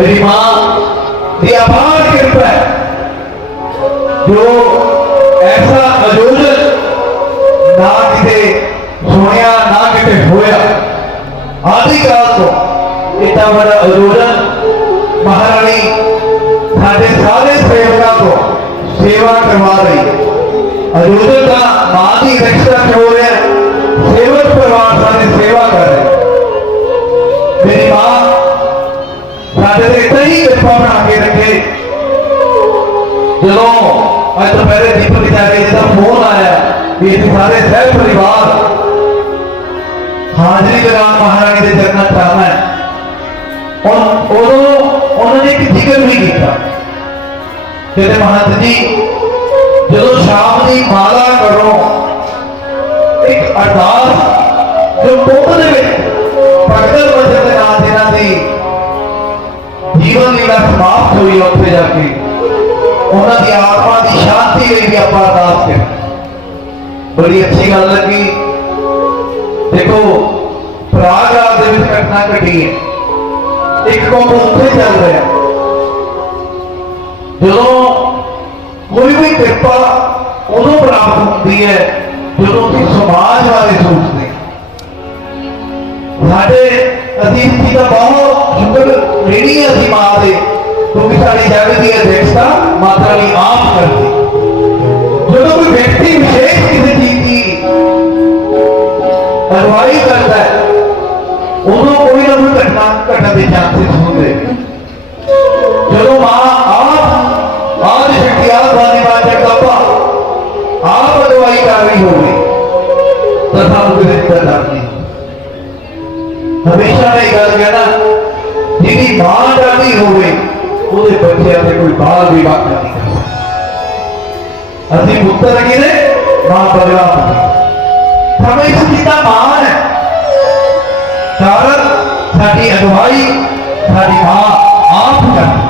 ਮੇਰੀ ਮਾਂ ਦੀ ਅਪਾਰ ਕਿਰਪਾ ਹੈ ਜੋ ਐਸਾ ਅਜੋਜਨ ਨਾ ਕਿਤੇ ਸੁਣਿਆ ਨਾ ਕਿਤੇ ਹੋਇਆ ਆਦਿ ਕਾਲ ਤੋਂ ਇਤਾ ਬੜਾ ਅਜੋਜਨ ਮਹਾਰਾਣੀ ਸਾਡੇ ਸਾਰੇ ਸੇਵਕਾਂ ਤੋਂ ਸੇਵਾ ਕਰਵਾ ਰਹੀ ਹੈ ਅਜੋਜਨ ਦਾ ਮਾਂ ਦੀ ਰਕਸ਼ਾ ਹੋ ਰਿਹਾ ਹੈ। ਸੇਵਕ ਪਰਿਵਾਰ ਕਈ ਕਿਰਪਾ ਕੇ ਰੱਖੇ। ਜਦੋਂ ਅੱਜ ਤੋਂ ਦੀਪਕ ਜਾ ਕੇ ਫੋਨ ਆਇਆ ਵੀ ਸਾਰੇ ਸਹਿ ਪਰਿਵਾਰ ਹਾਜ਼ਰੀ ਲਗਾਉਣ ਮਹਾਰਾਣੀ ਦੇ ਚਰਨਾਂ ਚ ਹੈ। ਔਰ ਉਦੋਂ ਉਹਨਾਂ ਨੇ ਇੱਕ ਜ਼ਿਕਰ ਵੀ ਕੀਤਾ। ਕਹਿੰਦੇ ਮਹੰਤ ਜੀ, ਜਦੋਂ ਸ਼ਾਮ ਦੀ ਮਾਲਾ ਕਰੋ ਇੱਕ ਅਰਦਾਸ ਜੋ ਮੁੱਖ ਦੇ ਵਿੱਚ ਭਗਤ ਵਜਨ ਜੀਵਨ ਲੀਲਾ ਸਮਾਪਤ ਹੋਈ ਉੱਥੇ ਜਾ ਕੇ। ਉਹਨਾਂ ਦੀ ਆਤਮਾ ਦੀ ਸ਼ਾਂਤੀ ਲਈ ਵੀ ਆਪਾਂ ਅਰਦਾਸ ਕਰੀਏ। ਬੜੀ ਅੱਛੀ ਗੱਲ ਲੱਗੀ। ਦੇਖੋ ਪ੍ਰਾਗਰਾਜ ਦੇ ਵਿੱਚ ਘਟਨਾ ਘਟੀ ਹੈ। ਇੱਕ ਕੌਮ ਉੱਥੇ ਚੱਲ ਰਿਹਾ। ਜਦੋਂ ਕੋਈ ਵੀ ਕਿਰਪਾ ਉਦੋਂ ਪ੍ਰਾਪਤ ਹੁੰਦੀ ਹੈ, ਜਦੋਂ ਕਿ ਸਮਾਜ ਬਾਰੇ ਸੋਚਦੇ ਸਾਡੇ ਅਸੀਂ ਜੀ ਦਾ ਬਹੁਤ ਸ਼ੁਕਰ ਜਿਹੜੀ ਅਸੀਂ ਮਾਂ ਦੇ। ਕਿਉਂਕਿ ਸਾਡੀ ਜਗ ਦੀ ਅਧਿਕਸ਼ਤਾ ਮਾਤਾ ਨੇ ਆਪ ਕਰਦੀ। ਜਦੋਂ ਕੋਈ ਵਿਅਕਤੀ ਵਿਸ਼ੇਸ਼ ਕਿਸੇ ਚੀਜ਼ ਦੀ ਅਗਵਾਈ ਕਰਦਾ ਹੈ, ਉਦੋਂ ਕੋਈ ਨਾ ਕੋਈ ਘਟਨਾ ਘਟਣ ਦੇ ਚਾਂਸਸ ਹੁੰਦੇ ਨੇ। ਜਦੋਂ ਮਾਂ ਆਪ ਆਦ ਸ਼ਕਤੀ ਆਪ ਬਾਣੀ ਬਾਤ ਆਪ ਅਗਵਾਈ ਕਰ ਰਹੀ ਹੋਵੇ, ਤਾਂ ਸਾਨੂੰ ਕਿਸੇ ਦਾ ਡਰ ਨਹੀਂ। ਹਮੇਸ਼ਾ ਮੈਂ ਇਹ ਗੱਲ ਕਹਿਣਾ, ਜਿਹਦੀ ਮਾਂ ਡਰਦੀ ਹੋਵੇ, ਉਹਦੇ ਬੱਚਿਆਂ ਤੇ ਕੋਈ ਬਾਲ ਵੀ ਵਾਕ ਨਹੀਂ ਕਰਦਾ ਅਸੀਂ ਪੁੱਤਰ ਅਗੇ ਮਾਂ ਬਦਲਾਅ ਹਮੇ ਪਿਤਾ ਮਾਂ ਹੈ, ਕਾਰਨ ਸਾਡੀ ਅਗਵਾਈ, ਸਾਡੀ ਮਾਂ ਆਪ ਕਰਦੀ।